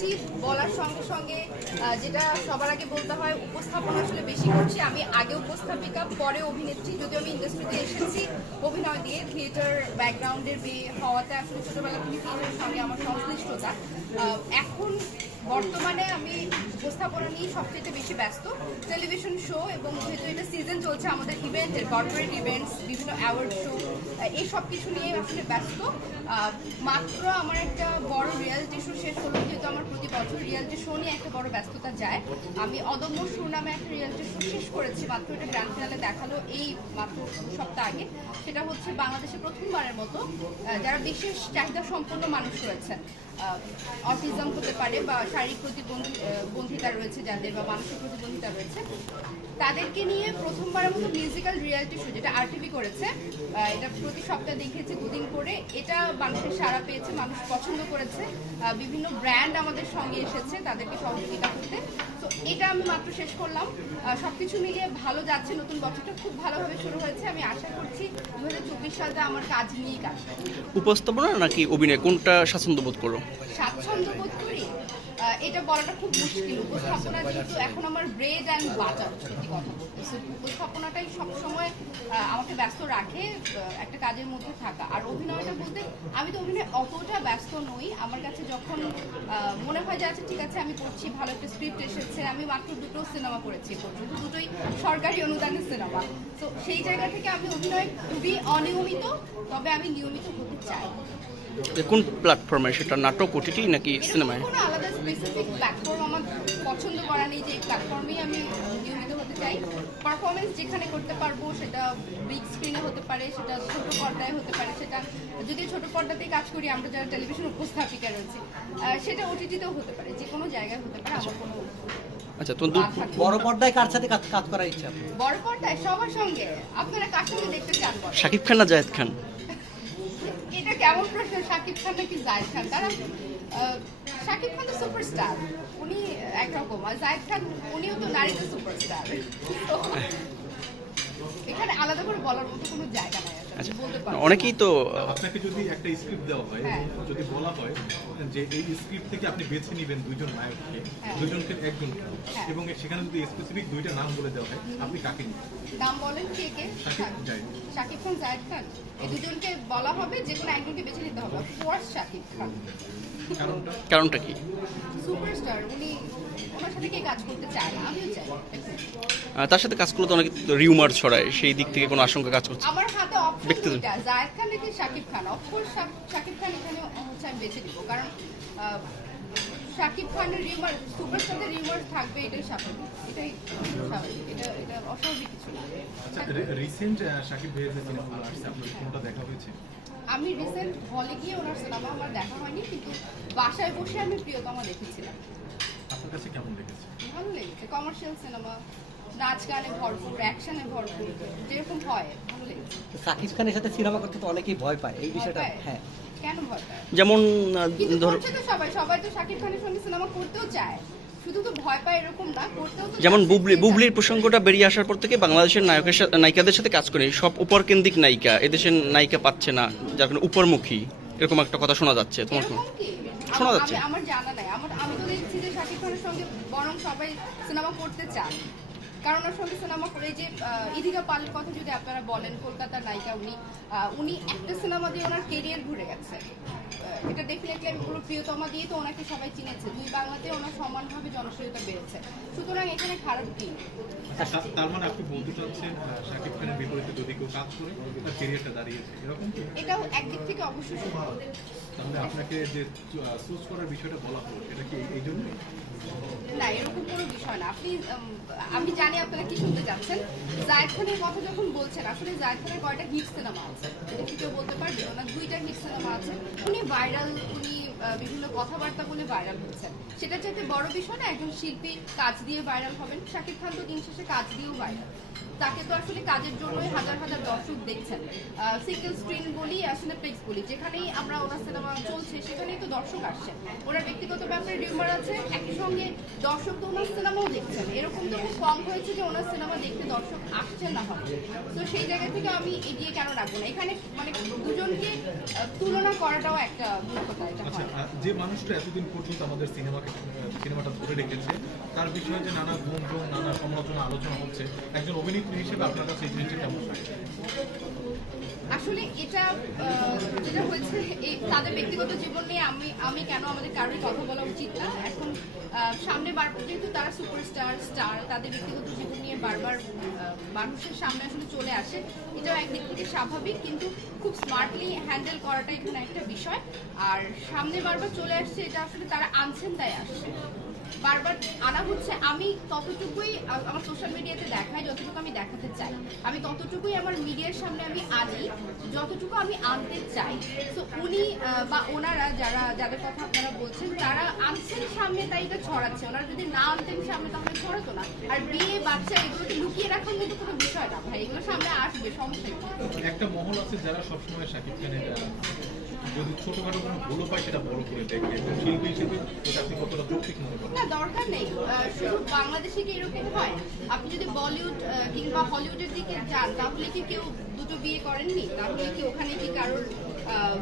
করছি, বলার সঙ্গে সঙ্গে যেটা সবার আগে বলতে হয়, উপস্থাপনা আসলে বেশি করছি। আমি আগে উপস্থাপিকা, পরে অভিনেত্রী। যদিও আমি ইন্ডাস্ট্রিতে এসেছি, অভিনয় দিয়ে থিয়েটার ব্যাকগ্রাউন্ডের বিয়ে হওয়াতে আসলে ছোটবেলা থেকে থিয়েটারের সঙ্গে আমার সংশ্লিষ্টতা। এখন বর্তমানে আমি উপস্থাপনা নিয়ে সবচেয়ে বেশি ব্যস্ত। টেলিভিশন শো এবং যেহেতু এটা সিজন চলছে আমাদের ইভেন্টের কর্পোরেট ইভেন্টস বিভিন্ন অ্যাওয়ার্ড শো এই সব কিছু নিয়ে আসলে ব্যস্ত। মাত্র আমার একটা বড় রিয়ালিটি শো শেষ হলো, যেহেতু আমার প্রতি বছর রিয়ালিটি শো নিয়ে একটা বড় ব্যস্ততা যায়। আমি অদম্য শো নামে একটা রিয়ালিটি শো শেষ করেছি, মাত্র এটা গ্র্যান্ড ফিনালে দেখাল এই মাত্র সপ্তাহ আগে। সেটা হচ্ছে বাংলাদেশে প্রথমবারের মতো যারা বিশেষ চাহিদা সম্পন্ন মানুষ রয়েছেন অটিজম হতে পারে বা শারীরিক প্রতিবন্ধী আহ, বন্ধিতা রয়েছে যাদের বা মানসিক প্রতিবন্ধিতা রয়েছে তাদেরকে নিয়ে প্রথমবারের মতো মিউজিক্যাল রিয়ালিটি শো যেটা আরটিভি করেছে এটা প্রতি সপ্তাহে দেখিয়েছে দুদিন করে। এটা মানুষের সাড়া পেয়েছে মানুষ পছন্দ করেছে বিভিন্ন ব্র্যান্ড আমাদের সঙ্গে এসেছে তাদেরকে সহযোগিতা করতে। তো এটা আমি মাত্র শেষ করলাম। সব কিছু মিলিয়ে ভালো যাচ্ছে নতুন বছরটা খুব ভালোভাবে শুরু হয়েছে। আমি আশা করছি দু হাজার চব্বিশ সালটা আমার কাজ নিয়েই কাজ উপস্থাপনা নাকি অভিনয়? কোনটা স্বাচ্ছন্দ্য বোধ করো? স্বাচ্ছন্দ্য বোধ এটা বলাটা খুব মুশকিল। উপস্থাপনা যেহেতু এখন আমার ব্রেড অ্যান্ড বাটার সত্যি কথা বলতে। So, উপস্থাপনাটাই সবসময় আমাকে ব্যস্ত রাখে একটা কাজের মধ্যে থাকা। আর অভিনয়টা বলতে আমি তো অভিনয় অতটা ব্যস্ত নই। আমার কাছে যখন মনে হয় যে আচ্ছা ঠিক আছে আমি করছি ভালো একটা স্ক্রিপ্ট এসেছে আমি মাত্র দুটো সিনেমা করেছি পর্যন্ত। দুটোই সরকারি অনুদানের সিনেমা তো সেই জায়গা থেকে আমি অভিনয় খুবই অনিয়মিত তবে আমি নিয়মিত হতে চাই। যে কোন প্ল্যাটফর্মে সেটা নাটক ওটিটি নাকি সিনেমায় আলাদা স্পেসিফিক প্ল্যাটফর্ম আমার পছন্দ করা নেই যে প্ল্যাটফর্মেই আমি নিয়মিত হতে চাই। পারফরমেন্স যেখানে করতে পারব সেটা বিগ স্ক্রিনে হতে পারে সেটা ছোট পর্দায় হতে পারে সেটা যদি ছোট পর্দাতেই কাজ করি আমরা যারা টেলিভিশন উপস্থাপিকা রয়েছে সেটা ওটিটিতেও হতে পারে যে কোনো জায়গায় হতে পারে আমার কোনো আচ্ছা তো। বড় পর্দায় কার সাথে কাজ করার ইচ্ছা? বড় পর্দায় সবার সঙ্গে আপনারা কার সঙ্গে দেখতে চান? শাকিব খান না জায়েদ খান? এটা কেমন প্রশ্ন? শাকিব খান নাকি জায়েদ খান? তারা শাকিব খান তো সুপারস্টার। উনি একরকম, আর জায়েদ খান, উনিও তো নারীতে সুপারস্টার। এখানে আলাদা করে বলার মতো কোনো জায়গা আচ্ছা অনেকেই তো আপনাকে যদি একটা স্ক্রিপ্ট দেওয়া হয় হ্যাঁ। যদি বলা হয় যে এই স্ক্রিপ্ট থেকে আপনি বেছে নেবেন দুইজন নায়ককে হ্যাঁ। দুজনকে একজন হ্যাঁ। এবং সেখানে যদি স্পেসিফিক দুইটা নাম বলে দেওয়া হয় আপনি কাকে নেবেন? নাম বলেন কে কে? শাকিব খান জায়েদ খান। এই দুজনকে বলা হবে যে কোনো একজনকে বেছে নিতে হবে। ফোর্স শাকিব খান। কারণটা? কারণটা কি? সুপারস্টার উনি ওনার সাথে কে কাজ করতে আমিও চাই। তার সাথে কাজ করলে তো অনেক রিউমার ছড়ায় সেই দিক থেকে কোনো আশঙ্কা কাজ করছে? আমার হাতে অপশন। দুইটা জায়েদ খান নাকি শাকিব খান? অফকোর্স শাকিব খান এখানে হচ্ছে আমি বেছে দিব কারণ আহ, শাকিব খানের রিউমার সুপারস্টারের রিউমার থাকবে এটাই স্বাভাবিক এটাই স্বাভাবিক এটা এটা অস্বাভাবিক কিছু না। আচ্ছা রিসেন্ট সাকিব ভাইয়ের যে সিনেমাগুলো আসছে আপনার কোনটা দেখা হয়েছে? আমি রিসেন্ট হলে গিয়ে ওনার সিনেমা আমার দেখা হয়নি কিন্তু বাসায় বসে আমি প্রিয়তমা দেখেছিলাম। আপনার কাছে কেমন লেগেছে? ভালো লেগেছে। কমার্শিয়াল সিনেমা নাচ গানে ভরপুর অ্যাকশনে ভরপুর যেরকম হয় ভালো লেগেছে। সাকিব খানের সাথে সিনেমা করতে তো অনেকেই ভয় পায় এই বিষয়টা হ্যাঁ। কেন ভয় পায়? যেমন ধরো সবাই সবাই তো শাকিব খানের সঙ্গে সিনেমা করতেও চায়। শুধু তো ভয় পায় এরকম না করতেও তো যেমন বুবলি বুবলির প্রসঙ্গটা বেরিয়ে আসার পর থেকে বাংলাদেশের নায়কের সাথে নায়িকাদের সাথে কাজ করে। সব উপর কেন্দ্রিক নায়িকা এদেশের নায়িকা পাচ্ছে না যার কারণে উপরমুখী এরকম একটা কথা শোনা যাচ্ছে তোমার শোনা আমার- যাচ্ছে। আমি- আমার জানা নাই আমার আমি তো দেখছি যে শাকিব খানের সঙ্গে বরং সবাই সিনেমা করতে চান কারণ সঙ্গে সিনেমা করে যে ইদিকা পালের কথা যদি আপনারা বলেন কলকাতার নায়িকা উনি উনি একটা সিনেমা দিয়ে ওনার কেরিয়ার ঘুরে গেছে। এটা ডেফিনেটলি আমি পুরো প্রিয়তমা দিয়ে তো ওনাকে সবাই চিনেছে। দুই বাংলাতে ওনার সমানভাবে জনপ্রিয়তা বেড়েছে। সুতরাং এখানে খারাপ কি? আচ্ছা, তার মানে আপনি বলতে চাচ্ছেন শাকিব খানের বিপরীতে যদি কেউ কাজ করে তার কেরিয়ারটা দাঁড়িয়েছে। এরকম এটাও একদিক থেকে অবশ্যই সত্য। তাহলে আপনাকে যে চুজ করার বিষয়টা বলা হলো এটা কি এই জন্যই? না এরকম কোনো বিষয় না। আপনি আমি জানি আপনারা কি শুনতে যাচ্ছেন জায়দ খানের কথা যখন বলছেন, আসলে জায়দ খানের কয়টা হিট সিনেমা আছে? এটা কি কেউ বলতে পারবে? ওনার দুইটা হিট সিনেমা আছে। উনি ভাইরাল উনি বিভিন্ন কথাবার্তা বলে ভাইরাল হচ্ছেন সেটা চাইতে বড় বিষয় না, একজন শিল্পী কাজ দিয়ে ভাইরাল হবেন। শাকিব খান তো দিন শেষে কাজ দিয়েও ভাইরাল তাকে তো আসলে কাজের জন্যই হাজার হাজার দর্শক দেখছেন। সিঙ্গেল স্ক্রিন বলি আসলে প্লেক্স বলি, যেখানেই আমরা ওনার সিনেমা চলছে, সেখানেই তো দর্শক আসছে। ওনার ব্যক্তিগত ব্যাপারে রিউমার আছে, একই সঙ্গে দর্শক তো ওনার সিনেমাও দেখছেন। এরকম তো খুব কম হয়েছে যে ওনার সিনেমা দেখতে দর্শক আসছেন না হবে তো সেই জায়গা থেকে আমি এগিয়ে কেন রাখব না? এখানে মানে দুজনকে তুলনা করাটাও একটা কথা এটা হয়। যে মানুষটা এতদিন পর্যন্ত আমাদের সিনেমাকে, সিনেমাটা ধরে রেখেছে, তার বিষয়ে যে নানা গুঞ্জন, নানা সমালোচনা, আলোচনা হচ্ছে, একজন অভিনেত্রী হিসেবে আপনার কাছে এই জিনিসটা কেমন আসলে এটা যেটা হয়েছে, এই তাদের ব্যক্তিগত জীবন নিয়ে আমি আমি কেন আমাদের কারোর কথা বলা উচিত না? এখন সামনে বারবার যেহেতু তারা সুপারস্টার, স্টার, তাদের ব্যক্তিগত জীবন নিয়ে বারবার মানুষের সামনে আসলে চলে আসে, এটাও একদিক থেকে স্বাভাবিক, কিন্তু খুব স্মার্টলি হ্যান্ডেল করাটা এখানে একটা বিষয়। আর সামনে বারবার চলে আসছে, এটা আসলে তারা আনছেন তাই আসছে। বারবার আনা হচ্ছে, আমি ততটুকুই আমার সোশ্যাল মিডিয়াতে দেখাই যতটুকু আমি দেখাতে চাই। আমি ততটুকুই আমার মিডিয়ার সামনে আমি আনি, যতটুকু আমি আনতে চাই। তো উনি বা ওনারা যারা, যাদের কথা আপনারা বলছেন, তারা আনছেন সামনে, তাই এটা ছড়াচ্ছে। ওনারা যদি না আনতেন সামনে, তাহলে ছড়াতো না। আর বিয়ে, বাচ্চা এগুলোকে লুকিয়ে রাখার মতো কোনো বিষয় না। ভাই, এগুলো সামনে আসবে, সমস্যা একটা মহল আছে যারা সবসময় শাকিব খানের যদি ছোটখাটো কোনো ভুলও পায় সেটা বড় করে দেখবে। একজন শিল্পী হিসেবে এটা আপনি কতটা যৌক্তিক মনে করেন? না, দরকার নেই। শুধু বাংলাদেশে কি এরকম হয়? আপনি যদি বলিউড কিংবা হলিউডের দিকে যান, তাহলে কি কেউ দুটো বিয়ে করেননি? তাহলে কি ওখানে কি কারোর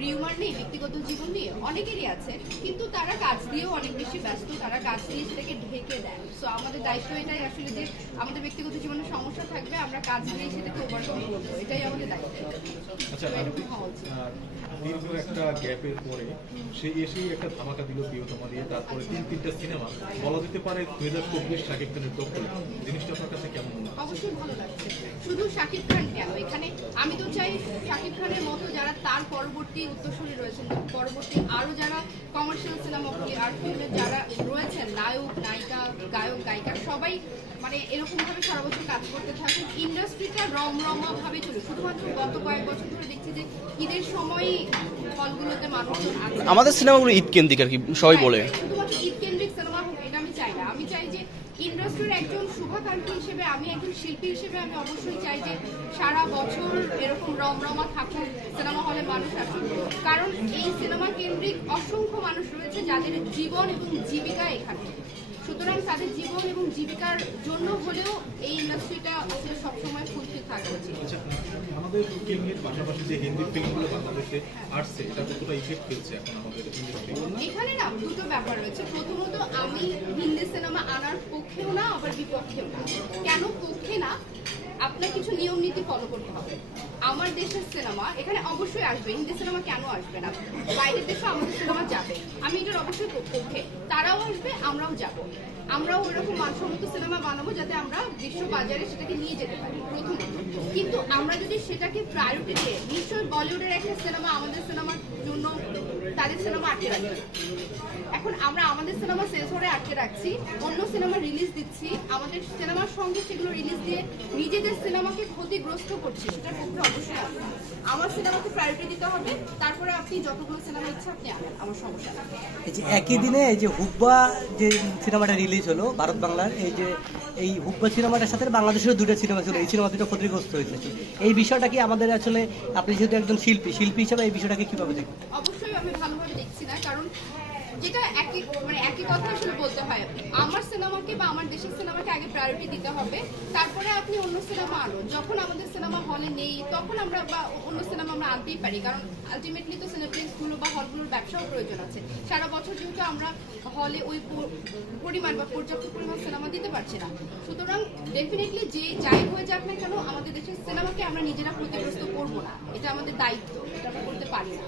রিউমার নেই ব্যক্তিগত জীবন নিয়ে অনেকেরই আছে কিন্তু তারা কাজ দিয়েও অনেক বেশি ব্যস্ত তারা কাজ দিয়ে সেটাকে ঢেকে দেয়। সো আমাদের দায়িত্ব এটাই আসলে যে আমাদের ব্যক্তিগত জীবনে সমস্যা থাকবে আমরা কাজ দিয়ে সেটাকে ওভারকাম করব এটাই আমাদের দায়িত্ব। আচ্ছা এরকম হওয়া উচিত। দীর্ঘ একটা গ্যাপের পরে সে এসেই একটা ধামাকা দিল প্রিয়তমা দিয়ে তারপরে তিন তিনটা সিনেমা। বলা যেতে পারে দুই হাজার চব্বিশ শাকিব খানের দখল। জিনিসটা আপনার কাছে কেমন অবশ্যই ভালো লাগছে। শুধু শাকিব খান কেন? এখানে খানের মতো যারা তার পরবর্তী উত্তরসূরি রয়েছেন পরবর্তী আরও যারা কমার্শিয়াল সিনেমা আর ফিল্মের যারা রয়েছেন নায়ক নায়িকা গায়ক গায়িকা সবাই মানে এরকমভাবে সারা বছর কাজ করতে থাকুক ইন্ডাস্ট্রিটা রমরমা ভাবে চলে শুধুমাত্র গত কয়েক বছর ধরে দেখছি যে ঈদের সময়ই হলগুলোতে মানুষজন আছে আমাদের সিনেমাগুলো ঈদ কেন্দ্রিক আর কি সবাই বলে হ্যাঁ, শুধুমাত্র ঈদ কেন্দ্রিক সিনেমা হোক এটা আমি চাই না আমি চাই যে ইন্ডাস্ট্রির একজন শুভাকাঙ্ক্ষী হিসেবে আমি একজন শিল্পী হিসেবে আমি অবশ্যই চাই যে সারা বছর এরকম রমরমা থাকুক সিনেমা হলে মানুষ আসুক কারণ এই সিনেমা কেন্দ্রিক অসংখ্য মানুষ রয়েছে যাদের জীবন এবং জীবিকা এখানে। সুতরাং তাদের জীবন এবং জীবিকার জন্য হলেও এই ইন্ডাস্ট্রিটা সবসময় ফুলফিল থাকা উচিত আমাদের ফিল্মের পাশাপাশি যে হিন্দি ফিল্মগুলো বাংলাদেশে আসছে এটা কতটা ইফেক্ট ফেলছে এখন আমাদের এখানে না দুটো ব্যাপার রয়েছে। প্রথমত আমি হিন্দি সিনেমা আনার পক্ষেও না আবার বিপক্ষেও না। কেন পক্ষে না? আপনার কিছু নিয়ম নীতি ফলো করতে হবে। আমার দেশের সিনেমা এখানে অবশ্যই আসবে, হিন্দি সিনেমা কেন আসবে না? বাইরের দেশে আমাদের সিনেমা যাবে। আমি এটার অবশ্যই পক্ষে তারাও আসবে, আমরাও যাব। আমরাও ওরকম মানসম্মত সিনেমা বানাবো যাতে আমরা বিশ্ব বাজারে সেটাকে নিয়ে যেতে পারি প্রথমত কিন্তু আমরা যদি সেটাকে প্রায়োরিটি দিই নিশ্চয়ই বলিউডের একটা সিনেমা আমাদের সিনেমার জন্য তাদের সিনেমা আটকে রাখবে। এখন আমরা আমাদের সিনেমা শেষ হয়ে আটকে রাখছি অন্য সিনেমা রিলিজ দিচ্ছি আমাদের সিনেমার সঙ্গে সেগুলো রিলিজ দিয়ে নিজেদের সিনেমাকে ক্ষতিগ্রস্ত করছি সেটার পক্ষে অবশ্যই আমার সিনেমাকে প্রায়োরিটি দিতে হবে তারপরে আপনি যতগুলো সিনেমা ইচ্ছা আপনি আনেন আমার সমস্যা এই যে একই দিনে এই যে হুব্বা যে সিনেমাটা রিলিজ হলো ভারত বাংলার এই যে এই হুব্বা সিনেমাটার সাথে বাংলাদেশেরও দুটো সিনেমা ছিল এই সিনেমা দুটো ক্ষতিগ্রস্ত হয়েছে। এই বিষয়টা কি আমাদের আসলে আপনি যেহেতু একজন শিল্পী শিল্পী হিসাবে এই বিষয়টাকে কীভাবে দেখবেন অবশ্যই আমি ভালোভাবে দেখছি না কারণ যেটা একই মানে একই কথা আসলে বলতে হয়। আমার সিনেমাকে বা আমার দেশের সিনেমাকে আগে প্রায়োরিটি দিতে হবে। তারপরে আপনি অন্য সিনেমা আনুন। যখন আমাদের সিনেমা হলে নেই, তখন আমরা বা অন্য সিনেমা আমরা আনতেই পারি। কারণ আলটিমেটলি তো সিনেপ্লেক্সগুলো বা হলগুলোর ব্যবসাও প্রয়োজন আছে। সারা বছর যেহেতু আমরা হলে ওই পরিমাণ বা পর্যাপ্ত পরিমাণ সিনেমা দিতে পারছি না। সুতরাং ডেফিনেটলি যে যাই হয়ে যাক না কেন, আমাদের দেশের সিনেমাকে আমরা নিজেরা ক্ষতিগ্রস্ত করব না। এটা আমাদের দায়িত্ব। পারি না।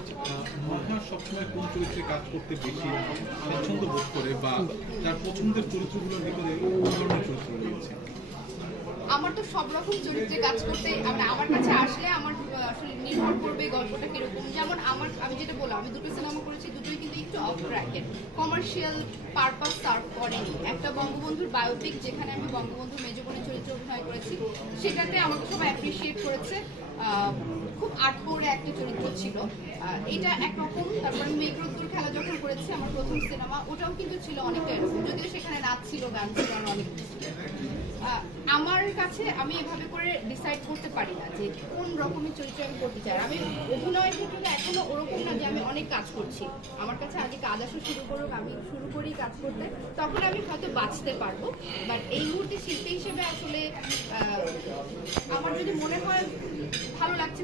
সবসময় কোন চরিত্রে কাজ করতে বেশি স্বাচ্ছন্দ্য বোধ করে বা তার পছন্দের চরিত্রগুলোর ভিতরে কোন ধরনের চরিত্র রয়েছে? আমার তো সব রকম চরিত্রে কাজ করতে মানে আমার কাছে আসলে আমার আসলে নির্ভর করবে গল্পটা কীরকম। যেমন আমার আমি যেটা বললাম আমি দুটো সিনেমা করেছি দুটোই কিন্তু একটু অফ ট্র্যাকের কমার্শিয়াল পারপাস সার্ভ করেনি। একটা বঙ্গবন্ধুর বায়োপিক যেখানে আমি বঙ্গবন্ধুর মেজবনের চরিত্রে অভিনয় করেছি সেটাতে আমাকে সবাই অ্যাপ্রিসিয়েট করেছে। খুব আটপৌরে একটা চরিত্র ছিল। এটা একরকম, তারপরে মেঘরোদ্দুর খেলা যখন করেছি, আমার প্রথম সিনেমা, ওটাও কিন্তু ছিল অনেকটা এরকম। যদিও সেখানে নাচ ছিল, গান ছিল অনেক আমার কাছে আমি এভাবে করে ডিসাইড করতে পারি না যে কোন রকমের চরিত্র আমি করতে চাই। আমি অভিনয়ের ক্ষেত্রে এখনও ওরকম না যে আমি অনেক কাজ করছি। আমার কাছে আগে কাজ আসা শুরু করুক, আমি শুরু করি কাজ করতে, তখন আমি হয়তো বাঁচতে পারব। বাট এই মুহূর্তে শিল্পী হিসেবে আসলে আমার যদি মনে হয় ভালো লাগছে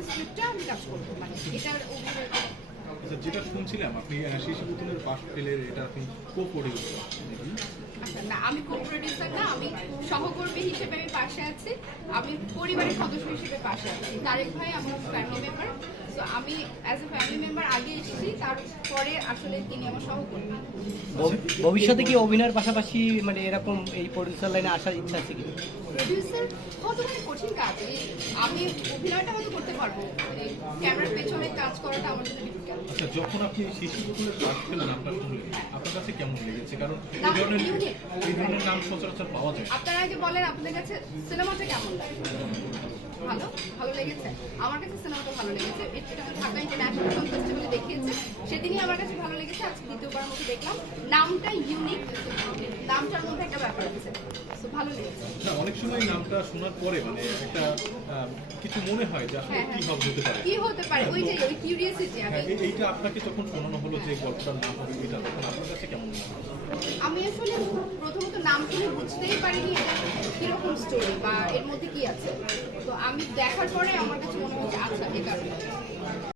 আমি কাজ করব মানে এটার আচ্ছা যেটা শুনছিলাম, আপনি শিশু পুতুলের পাশ ফেলে এটা আপনি কো প্রডিউসার আচ্ছা না। আমি কো প্রডিউসার না আমি সহকর্মী হিসেবে আমি পাশে আছি। আমি পরিবারের সদস্য হিসেবে পাশে আছি। তারেক ভাই আমার ফ্যামিলি মেম্বার তো আমি অ্যাজ এ ফ্যামিলি মেম্বার আগে এসেছি তারপরে আসলে তিনি আমার সহকর্মী। ভবিষ্যতে কি অভিনয়ের পাশাপাশি মানে এরকম এই প্রডিউসার লাইনে আসার ইচ্ছা আছে কি? প্রডিউসার কত মানে কঠিন কাজ? আমি অভিনয়টা হয়তো করতে পারব। ক্যামেরার পেছনে কাজ করাটা আমার জন্য ডিফিকাল্ট আচ্ছা যখন আপনি শিশু ফেলে আপনার কেমন লেগেছে? কারণ এই ধরনের এই ধরনের নাম সচরাচর পাওয়া যায়। আপনারা আগে বলেন আপনাদের কাছে সিনেমাটা কেমন লাগে? ভালো? ভালো লেগেছে? আমার কাছে সিনেমাটা ভালো লেগেছে। এটা তো ঢাকা ইন্টারন্যাশনাল ফিল্ম ফেস্টিভ্যালে দেখিয়েছে। সেদিনই আমার কাছে ভালো লেগেছে। আজকে দ্বিতীয়বার মতো দেখলাম। নামটা ইউনিক নামটার মধ্যে একটা ব্যাপার আছে। ভালো লেগেছে। অনেক সময় নামটা শোনার পরে মানে একটা কিছু মনে হয় যে আসলে হ্যাঁ, কি হ্যাঁ। হবে হতে পারে। কি হতে পারে? ওই যে ওই কিউরিয়াসিটি আমি হ্যাঁ, এইটা আপনাকে যখন শোনানো হলো যে গল্পটার নাম হবে এটা। তখন আপনার কাছে কেমন মনে? আমি আসলে প্রথমত নাম শুনে বুঝতেই পারিনি এটা কীরকম স্টোরি বা এর মধ্যে কি আছে। তো আমি দেখার পরে আমার কাছে মনে হচ্ছে আচ্ছা এ কারণে।